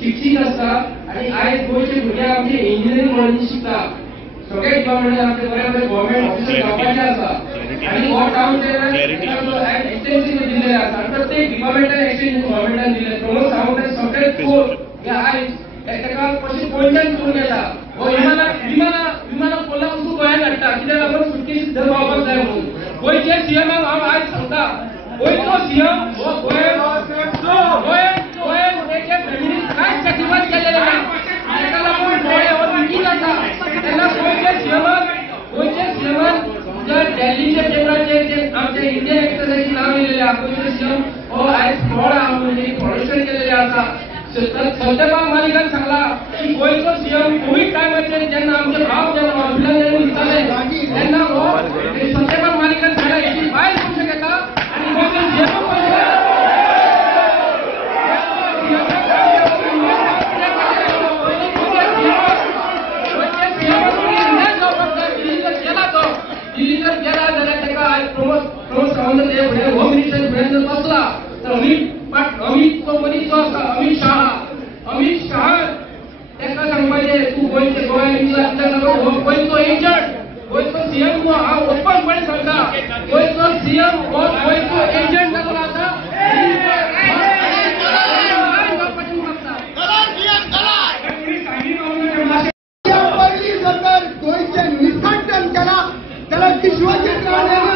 शिक्षित असतात आणि आज गोयचे भुरगे आमचे इंजिनियरिंग म्हणून शिकतात. सगळे डिपार्टमेंट आमचे बऱ्यापैकी गव्हर्नमेंट ऑफिसर जावपाचे आसा आणि हो टाउन एक्सटेन्शन दिलेले आसा. प्रत्येक डिपार्टमेंटान एक्सटेन्शन गव्हर्नमेंटान दिले. प्रमोद सावंतान सगळे कोर हे आज एका कशी पॉइंटान करून येता. हो विमाना कोल्हा वस्तू गोंयांत हाडटा कित्याक लागून सुटके सिद्ध पावपाक जाय म्हणून. गोंयचे सीएमाक हांव आज सांगता गोंयचो सीएम हो गोंयांत काय प्रतिवाद केलेले ना एका लागून हो मिटींग आसा तेन्ना गोंयचे सीएमान जर दिल्लीचे पेपराचेर जे आमचे इंडियन एक्सप्रेसाचें नांव येयलेलें आसा गोंयचे सीएम हो आयज फ्रॉड म्हणजे प्रॉडक्शन केलेलें आसा. सत्यपाल मालिकान सांगला की गोंयचो सीएम कोविड टायमाचेर जेन्ना आमचे भाव जेन्ना हॉस्पिटलांत दिताले तेन्ना हो सत्यपाल मालिकान सांगला हेची भायर पयशे घेता आनी गोंयचो सीएम दिल्लीत गेला जाल्यार ताका आज प्रमोद सावंत हे होम मिनिस्टर फुड्यान बसला तर अमित तो मनीस जो आसा अमित शाह ताका सांगपाचें तूं गोंयचे गोंयान गोंयचो एजंट गोंयचो सीएम हो हांव ओपनपणे सांगता गोंयचो सीएम हो गोंयचो एजंट जावन आसा. सरकार गोंयचें निसंटन केला त्याला विश्वासीत राहण्याला